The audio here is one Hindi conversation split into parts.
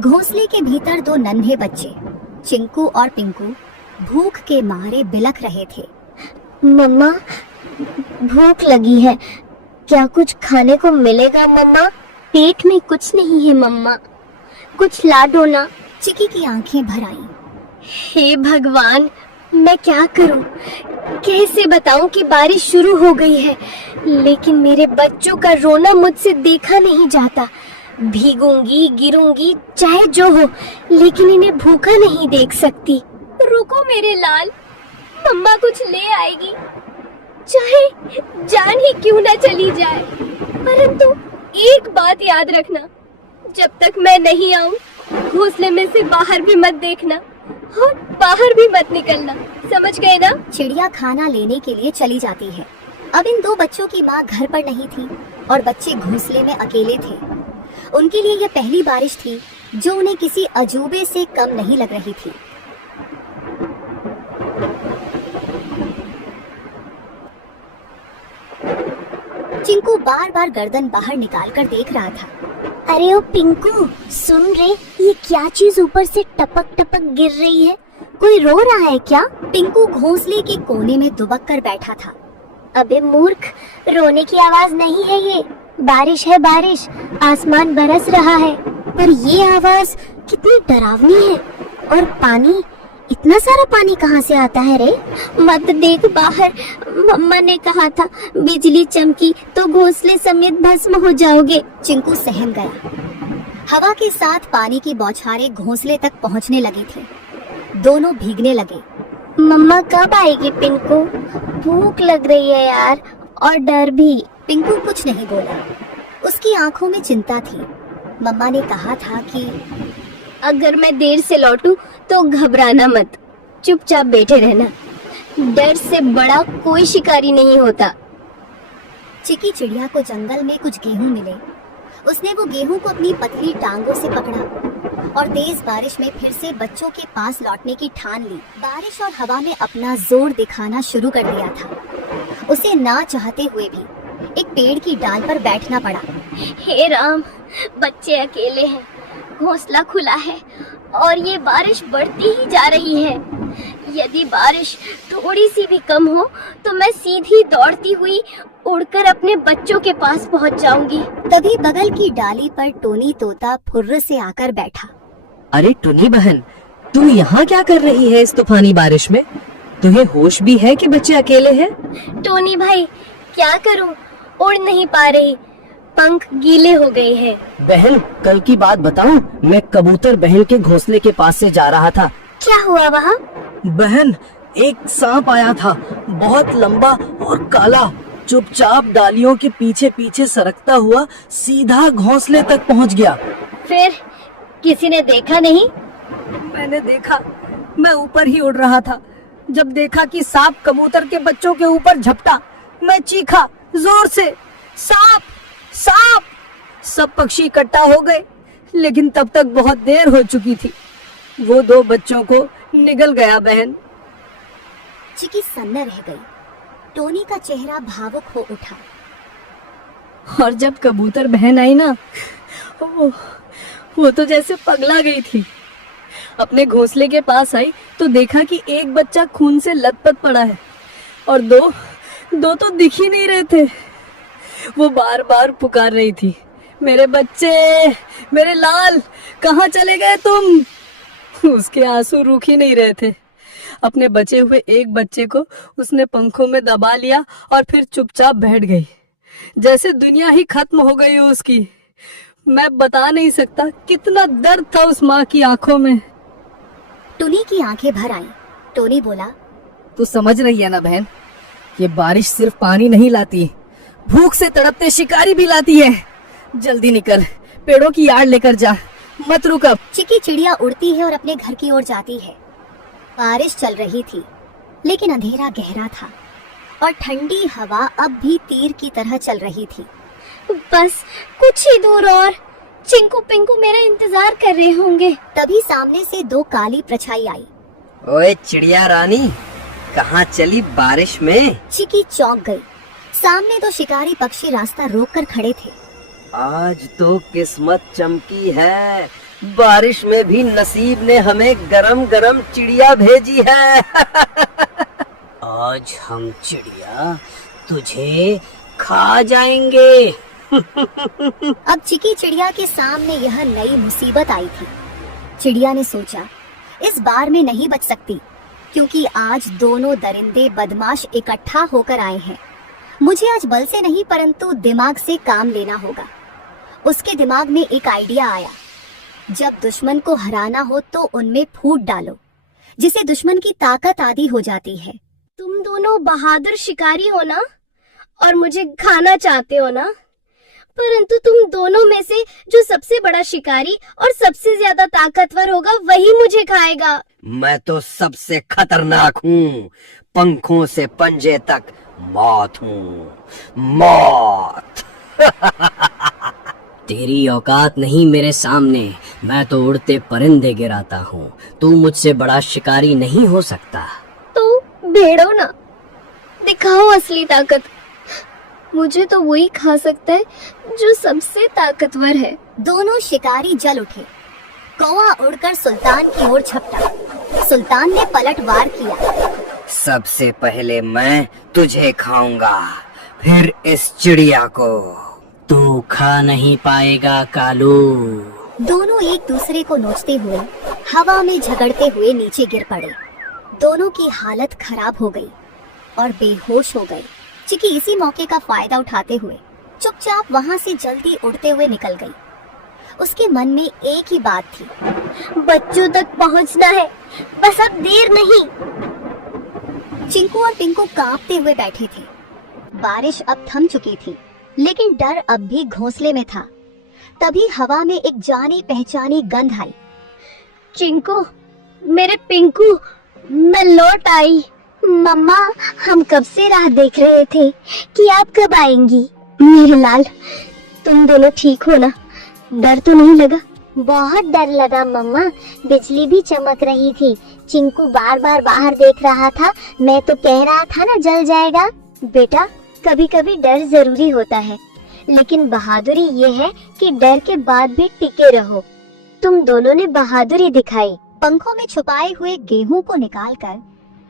घोंसले के भीतर दो नन्हे बच्चे चिंकू और पिंकू भूख के मारे बिलख रहे थे। मम्मा, भूख लगी है, क्या कुछ खाने को मिलेगा मम्मा? पेट में कुछ नहीं है मम्मा, कुछ ला दो ना। चिकी की आंखें भर आईं। हे भगवान, मैं क्या करूं? कैसे बताऊं कि बारिश शुरू हो गई है, लेकिन मेरे बच्चों का रोना मुझसे देखा नहीं जाता। भीगूंगी, गिरूंगी, चाहे जो हो, लेकिन इन्हें भूखा नहीं देख सकती। रुको मेरे लाल, मम्मा कुछ ले आएगी, चाहे जान ही क्यों ना चली जाए। परंतु एक बात याद रखना, जब तक मैं नहीं आऊं, घोंसले में से बाहर भी मत देखना और बाहर भी मत निकलना, समझ गए ना? चिड़िया खाना लेने के लिए चली जाती है। अब इन दो बच्चों की माँ घर पर नहीं थी और बच्चे घोंसले में अकेले थे। उनके लिए यह पहली बारिश थी जो उन्हें किसी अजूबे से कम नहीं लग रही थी। चिंकू बार बार गर्दन बाहर निकालकर देख रहा था। अरे ओ पिंकू, सुन रे, ये क्या चीज ऊपर से टपक टपक गिर रही है? कोई रो रहा है क्या? पिंकू घोंसले के कोने में दुबक कर बैठा था। अबे मूर्ख, रोने की आवाज नहीं है ये, बारिश है बारिश, आसमान बरस रहा है। पर ये आवाज कितनी डरावनी है, और पानी, इतना सारा पानी कहाँ से आता है रे? मत देख बाहर, मम्मा ने कहा था बिजली चमकी तो घोंसले समेत भस्म हो जाओगे। चिंकू सहम गया। हवा के साथ पानी की बौछारें घोंसले तक पहुंचने लगी थी। दोनों भीगने लगे। मम्मा कब आएगी पिंकू? भूख लग रही है यार, और डर भी। पिंकू कुछ नहीं बोला, उसकी आंखों में चिंता थी। मम्मा ने कहा था कि अगर मैं देर से लौटूं तो घबराना मत, चुपचाप बैठे रहना, डर से बड़ा कोई शिकारी नहीं होता। चिकी चिड़िया को जंगल में कुछ गेहूं मिले। उसने वो गेहूं को अपनी पतली टांगों से पकड़ा और तेज बारिश में फिर से बच्चों के पास लौटने की ठान ली। बारिश और हवा में अपना जोर दिखाना शुरू कर दिया था। उसे ना चाहते हुए भी एक पेड़ की डाल पर बैठना पड़ा। हे राम, बच्चे अकेले हैं, घोंसला खुला है और ये बारिश बढ़ती ही जा रही है। यदि बारिश थोड़ी सी भी कम हो तो मैं सीधी दौड़ती हुई उड़कर अपने बच्चों के पास पहुंच जाऊंगी। तभी बगल की डाली पर टोनी तोता फुर्र से आकर बैठा। अरे टुनी बहन, तू यहाँ क्या कर रही है इस तूफानी बारिश में? तुम्हें होश भी है कि बच्चे अकेले हैं? टोनी भाई, क्या करूं, उड़ नहीं पा रही, पंख गीले हो गए हैं। बहन, कल की बात बताऊं, मैं कबूतर बहन के घोंसले के पास से जा रहा था। क्या हुआ वहाँ? बहन, एक सांप आया था, बहुत लंबा और काला, चुपचाप डालियों के पीछे पीछे सरकता हुआ सीधा घोंसले तक पहुंच गया। फिर किसी ने देखा नहीं? मैंने देखा, मैं ऊपर ही उड़ रहा था। जब देखा कि सांप कबूतर के बच्चों के ऊपर झपटा, मैं चीखा जोर से, सांप सांप! सब पक्षी इकट्ठा हो गए, लेकिन तब तक बहुत देर हो चुकी थी। वो दो बच्चों को निगल गया बहन। चिकी सन्न रह गई। टोनी का चेहरा भावुक हो उठा। और जब कबूतर बहन आई ना, वो तो जैसे पगला गई थी। अपने घोंसले के पास आई तो देखा कि एक बच्चा खून से लथपथ पड़ा है और दो तो दिख ही नहीं रहे थे। वो बार बार पुकार रही थी, मेरे बच्चे, मेरे लाल, कहाँ चले गए तुम? उसके आंसू रुक ही नहीं रहे थे। अपने बचे हुए एक बच्चे को उसने पंखों में दबा लिया और फिर चुपचाप बैठ गई, जैसे दुनिया ही खत्म हो गई हो उसकी। मैं बता नहीं सकता कितना दर्द था उस माँ की आंखों में। टुनी की आंखें भर आईं। टोनी बोला, तू समझ रही है ना बहन, ये बारिश सिर्फ पानी नहीं लाती, भूख से तड़पते शिकारी भी लाती है। जल्दी निकल, पेड़ों की आड़ लेकर जा, मत रुक अब। चिकी चिड़िया उड़ती है और अपने घर की ओर जाती है। बारिश चल रही थी, लेकिन अंधेरा गहरा था और ठंडी हवा अब भी तीर की तरह चल रही थी। बस कुछ ही दूर और, चिंकू पिंकू मेरा इंतजार कर रहे होंगे। तभी सामने से दो काली परछाई आई। ओए चिड़िया रानी, कहाँ चली बारिश में? चिकी चौंक गई। सामने दो शिकारी पक्षी रास्ता रोककर खड़े थे। आज तो किस्मत चमकी है, बारिश में भी नसीब ने हमें गरम गरम चिड़िया भेजी है। आज हम चिड़िया तुझे खा जाएंगे। अब चिकी चिड़िया के सामने यह नई मुसीबत आई थी। चिड़िया ने सोचा, इस बार मैं नहीं बच सकती, क्योंकि आज दोनों दरिंदे बदमाश इकट्ठा होकर आए हैं। मुझे आज बल से नहीं परंतु दिमाग से काम लेना होगा। उसके दिमाग में एक आइडिया आया, जब दुश्मन को हराना हो तो उनमें फूट डालो, जिसे दुश्मन की ताकत आदि हो जाती है। तुम दोनों बहादुर शिकारी हो ना, और मुझे खाना चाहते हो ना, परंतु तुम दोनों में से जो सबसे बड़ा शिकारी और सबसे ज्यादा ताकतवर होगा वही मुझे खाएगा। मैं तो सबसे खतरनाक हूँ, पंखों से पंजे तक मौत हूँ, मौत। तेरी औकात नहीं मेरे सामने, मैं तो उड़ते परिंदे गिराता हूँ। तू मुझसे बड़ा शिकारी नहीं हो सकता। तो भेड़ो ना, दिखाओ असली ताकत। मुझे तो वही खा सकता है जो सबसे ताकतवर है। दोनों शिकारी जल उठे। कौवा उड़कर सुल्तान की ओर झपटा। सुल्तान ने पलटवार किया। सबसे पहले मैं तुझे खाऊंगा, फिर इस चिड़िया को। तू खा नहीं पाएगा कालू। दोनों एक दूसरे को नोचते हुए हवा में झगड़ते हुए नीचे गिर पड़े। दोनों की हालत खराब हो गई और बेहोश हो गए। चिकी इसी मौके का फायदा उठाते हुए चुपचाप वहां से जल्दी उड़ते हुए निकल गई। उसके मन में एक ही बात थी, बच्चों तक पहुंचना है, बस अब देर नहीं। चिंकू और पिंकू कांपते हुए बैठे थे। बारिश अब थम चुकी थी, लेकिन डर अब भी घोंसले में था। तभी हवा में एक जानी पहचानी गंध आई। चिंकू, मेरे पिंकू, मैं लौट आई। मम्मा, हम कब से राह देख रहे थे कि आप कब आएंगी। मेरे लाल, तुम दोनों ठीक हो ना? डर तो नहीं लगा? बहुत डर लगा मम्मा, बिजली भी चमक रही थी। चिंकू बार बार बाहर देख रहा था, मैं तो कह रहा था ना जल जाएगा। बेटा, कभी कभी डर जरूरी होता है, लेकिन बहादुरी ये है कि डर के बाद भी टिके रहो। तुम दोनों ने बहादुरी दिखाई। पंखों में छुपाए हुए गेहूं को निकालकर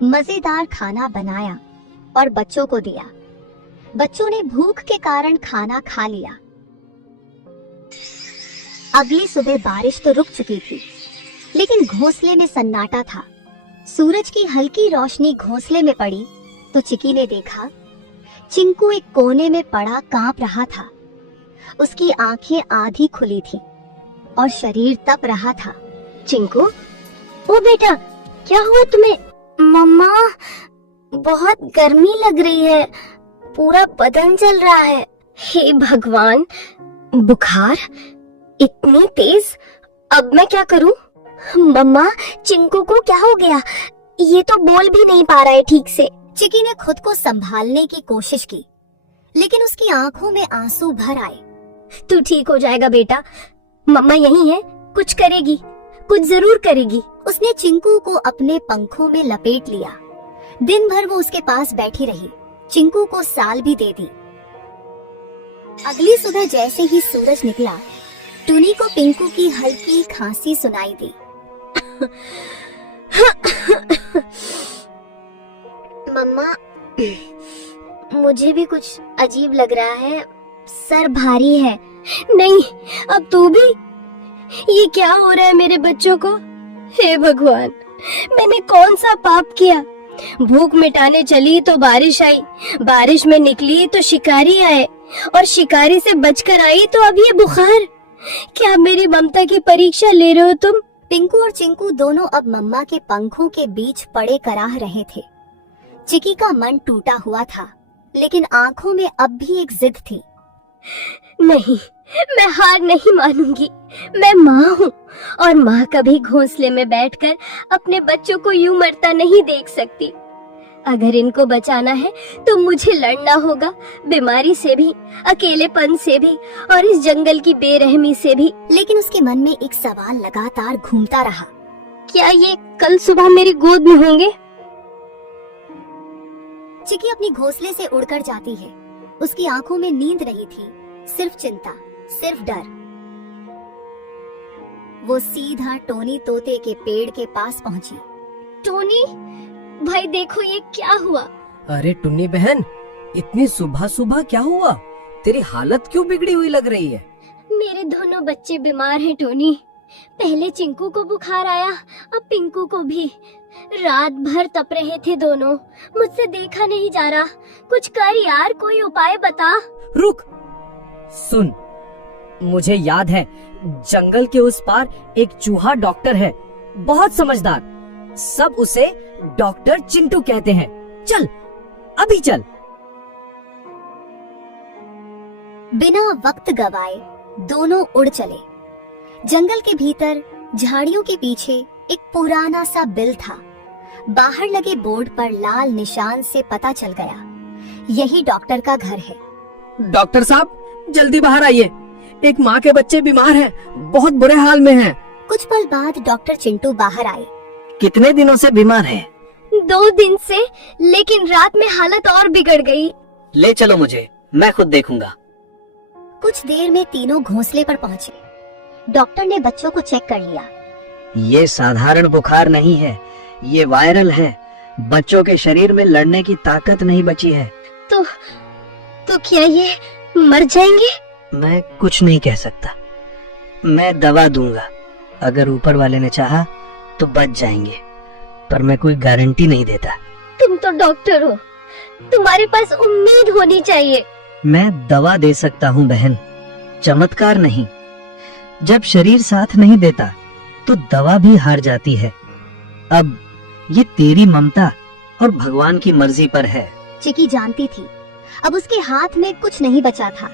मजेदार खाना बनाया और बच्चों को दिया। बच्चों ने भूख के कारण खाना खा लिया। अगली सुबह बारिश तो रुक चुकी थी, लेकिन घोंसले में सन्नाटा था। सूरज की हल्की रोशनी घोंसले में पड़ी तो चिकी ने देखा, चिंकू एक कोने में पड़ा कांप रहा था। उसकी आंखें आधी खुली थी और शरीर तप रहा था। चिंकू, ओ बेटा, क्या हुआ तुम्हें? मम्मा, बहुत गर्मी लग रही है, पूरा बदन जल रहा है। हे भगवान, बुखार इतनी तेज, अब मैं क्या करूं? मम्मा, चिंकू को क्या हो गया? ये तो बोल भी नहीं पा रहा है ठीक से। चिकी ने खुद को संभालने की कोशिश की, लेकिन उसकी आंखों में आंसू भर आए। तू ठीक हो जाएगा बेटा, मम्मा यही है, कुछ करेगी, कुछ जरूर करेगी। उसने चिंकू को अपने पंखों में लपेट लिया। दिन भर वो उसके पास बैठी रही, चिंकू को साल भी दे दी। अगली सुबह जैसे ही सूरज निकला, टूनी को पिंकू की हल्की खांसी सुनाई दी। मम्मा, मुझे भी कुछ अजीब लग रहा है, सर भारी है। नहीं, अब तू भी? ये क्या हो रहा है मेरे बच्चों को? हे भगवान, मैंने कौन सा पाप किया? भूख मिटाने चली तो बारिश आई, बारिश में निकली तो शिकारी आए, और शिकारी से बचकर आई तो अब ये बुखार। क्या मेरी ममता की परीक्षा ले रहे हो तुम? पिंकू और चिंकू दोनों अब मम्मा के पंखों के बीच पड़े कराह रहे थे। चिकी का मन टूटा हुआ था, लेकिन आंखों में अब भी एक जिद थी। नहीं, मैं हार नहीं मानूंगी। मैं माँ हूँ, और माँ कभी घोंसले में बैठकर अपने बच्चों को यूं मरता नहीं देख सकती। अगर इनको बचाना है तो मुझे लड़ना होगा, बीमारी से भी, अकेलेपन से भी, और इस जंगल की बेरहमी से भी। लेकिन उसके मन में एक सवाल लगातार घूमता रहा, क्या ये कल सुबह मेरी गोद में होंगे? चिकी अपनी घोंसले से उड़कर जाती है। उसकी आंखों में नींद नहीं थी, सिर्फ चिंता, सिर्फ डर। वो सीधा टोनी तोते के पेड़ के पास पहुंची। टोनी भाई देखो ये क्या हुआ। अरे टुन्नी बहन, इतनी सुबह सुबह क्या हुआ? तेरी हालत क्यों बिगड़ी हुई लग रही है? मेरे दोनों बच्चे बीमार हैं टोनी। पहले चिंकू को बुखार आया, अब पिंकू को भी। रात भर तप रहे थे दोनों, मुझसे देखा नहीं जा रहा। कुछ कर यार, कोई उपाय बता। रुक, सुन, मुझे याद है जंगल के उस पार एक चूहा डॉक्टर है, बहुत समझदार। सब उसे डॉक्टर चिंटू कहते हैं। चल, अभी चल। बिना वक्त गवाए दोनों उड़ चले। जंगल के भीतर झाड़ियों के पीछे एक पुराना सा बिल था। बाहर लगे बोर्ड पर लाल निशान से पता चल गया, यही डॉक्टर का घर है। डॉक्टर साहब, जल्दी बाहर आइए, एक माँ के बच्चे बीमार हैं, बहुत बुरे हाल में हैं। कुछ पल बाद डॉक्टर चिंटू बाहर आए। कितने दिनों से बीमार हैं? 2 दिन से, लेकिन रात में हालत और बिगड़ गई। ले चलो मुझे, मैं खुद देखूंगा। कुछ देर में तीनों घोंसले पर पहुंचे। डॉक्टर ने बच्चों को चेक कर लिया। ये साधारण बुखार नहीं है, ये वायरल है। बच्चों के शरीर में लड़ने की ताकत नहीं बची है। तो क्या ये मर जाएंगे? मैं कुछ नहीं कह सकता। मैं दवा दूंगा, अगर ऊपर वाले ने चाहा तो बच जाएंगे, पर मैं कोई गारंटी नहीं देता। तुम तो डॉक्टर हो, तुम्हारे पास उम्मीद होनी चाहिए। मैं दवा दे सकता हूँ बहन, चमत्कार नहीं। जब शरीर साथ नहीं देता तो दवा भी हार जाती है। अब ये तेरी ममता और भगवान की मर्जी पर है। चिकी जानती थी अब उसके हाथ में कुछ नहीं बचा था।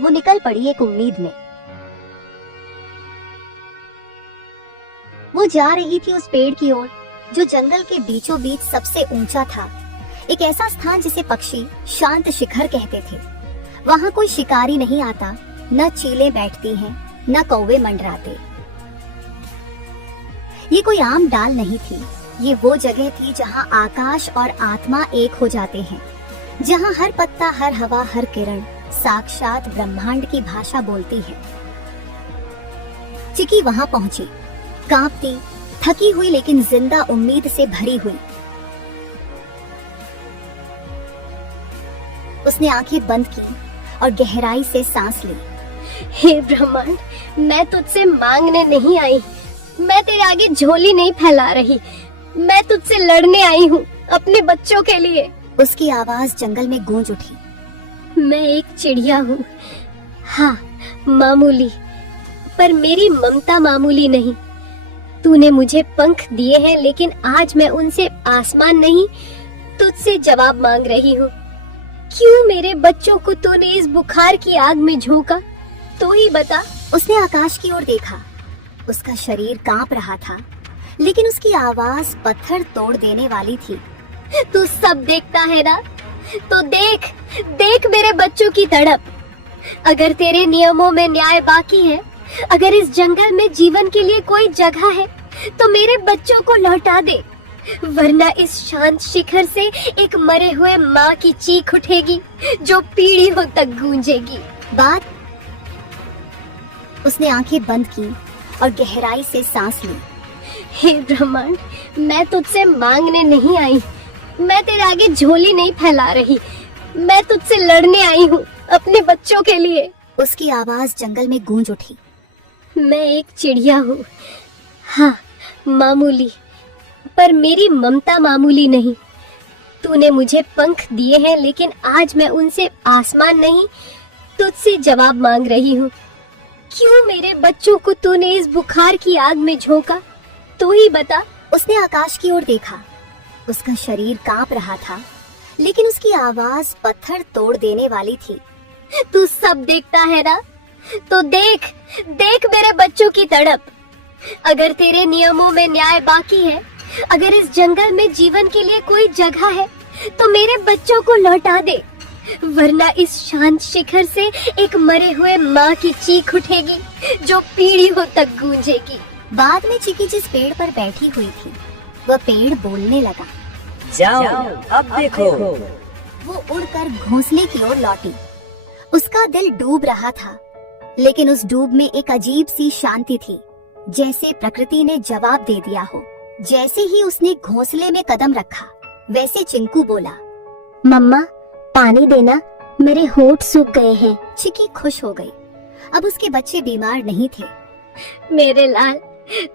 वो निकल पड़ी एक उम्मीद में। वो जा रही थी उस पेड़ की ओर जो जंगल के बीचों बीच सबसे ऊंचा था। एक ऐसा स्थान जिसे पक्षी शांत शिखर कहते थे। वहाँ कोई शिकारी नहीं आता, न चीलें बैठती हैं, न कौवे मंडराते। ये कोई आम डाल नहीं थी, ये वो जगह थी जहाँ आकाश और आत्मा एक हो जाते हैं, जहाँ हर पत्ता, हर हवा, हर किरण साक्षात ब्रह्मांड की भाषा बोलती है। चिकी वहाँ पहुंची, कांपती, थकी हुई लेकिन जिंदा उम्मीद से भरी हुई। उसने आंखें बंद की और गहराई से सांस ली। हे ब्रह्मांड, मैं तुझसे मांगने नहीं आई, मैं तेरे आगे झोली नहीं फैला रही, मैं तुझसे लड़ने आई हूँ अपने बच्चों के लिए। उसकी आवाज जंगल में गूंज उठी। मैं एक चिड़िया हूँ, हाँ मामूली, पर मेरी ममता मामूली नहीं। तूने मुझे पंख दिए हैं, लेकिन आज मैं उनसे आसमान नहीं, तुझसे जवाब मांग रही हूँ। क्यों मेरे बच्चों को तूने इस बुखार की आग में झोंका? तू ही बता। उसने आकाश की ओर देखा। उसका शरीर कांप रहा था, लेकिन उसकी आवाज पत्थर तोड़ देने वाली थी। तू सब देखता है ना, तो देख देख मेरे बच्चों की तड़प। अगर तेरे नियमों में न्याय बाकी है, अगर इस जंगल में जीवन के लिए कोई जगह है, तो मेरे बच्चों को लौटा दे, वरना इस शांत शिखर से एक मरे हुए माँ की चीख उठेगी जो पीढ़ियों तक गूंजेगी। बात। उसने आंखें बंद की और गहराई से सांस ली। हे ब्रह्मांड, मैं तुझसे मांगने नहीं आई, मैं तेरे आगे झोली नहीं फैला रही, मैं तुझसे लड़ने आई हूँ अपने बच्चों के लिए। उसकी आवाज जंगल में गूंज उठी। मैं एक चिड़िया हूँ, हाँ मामूली, पर मेरी ममता मामूली नहीं। तूने मुझे पंख दिए हैं, लेकिन आज मैं उनसे आसमान नहीं, तुझसे जवाब मांग रही हूँ। क्यों मेरे बच्चों को तूने इस बुखार की आग में झोंका? तू ही बता। उसने आकाश की ओर देखा। उसका शरीर कांप रहा था, लेकिन उसकी आवाज पत्थर तोड़ देने वाली थी। तू सब देखता है ना, तो देख देख मेरे बच्चों की तड़प। अगर तेरे नियमों में न्याय बाकी है, अगर इस जंगल में जीवन के लिए कोई जगह है, तो मेरे बच्चों को लौटा दे, वरना इस शांत शिखर से एक मरे हुए माँ की चीख उठेगी जो पीढ़ियों तक गूंजेगी। बाद में चिकी जिस पेड़ पर बैठी हुई थी, वह पेड़ बोलने लगा। जाओ, अब देखो। वो उड़कर घोंसले की ओर लौटी। उसका दिल डूब रहा था, लेकिन उस डूब में एक अजीब सी शांति थी। जैसे प्रकृति ने जवाब दे दिया हो। जैसे ही उसने घोंसले में कदम रखा, वैसे चिंकू बोला, मम्मा पानी देना, मेरे होठ सूख गए हैं। चिकी खुश हो गई। अब उसके बच्चे बीमार नहीं थे। मेरे लाल,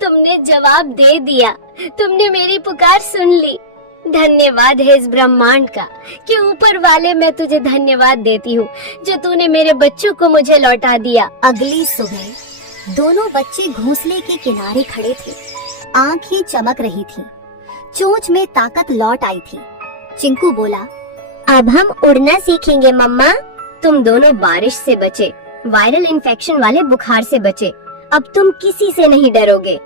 तुमने जवाब दे दिया, तुमने मेरी पुकार सुन ली। धन्यवाद है इस ब्रह्मांड का कि ऊपर वाले मैं तुझे धन्यवाद देती हूँ जो तूने मेरे बच्चों को मुझे लौटा दिया। अगली सुबह दोनों बच्चे घोंसले के किनारे खड़े थे। आंखें चमक रही थी, चोंच में ताकत लौट आई थी। चिंकू बोला, अब हम उड़ना सीखेंगे मम्मा। तुम दोनों बारिश से बचे, वायरल इन्फेक्शन वाले बुखार से बचे। अब तुम किसी से नहीं डरोगे।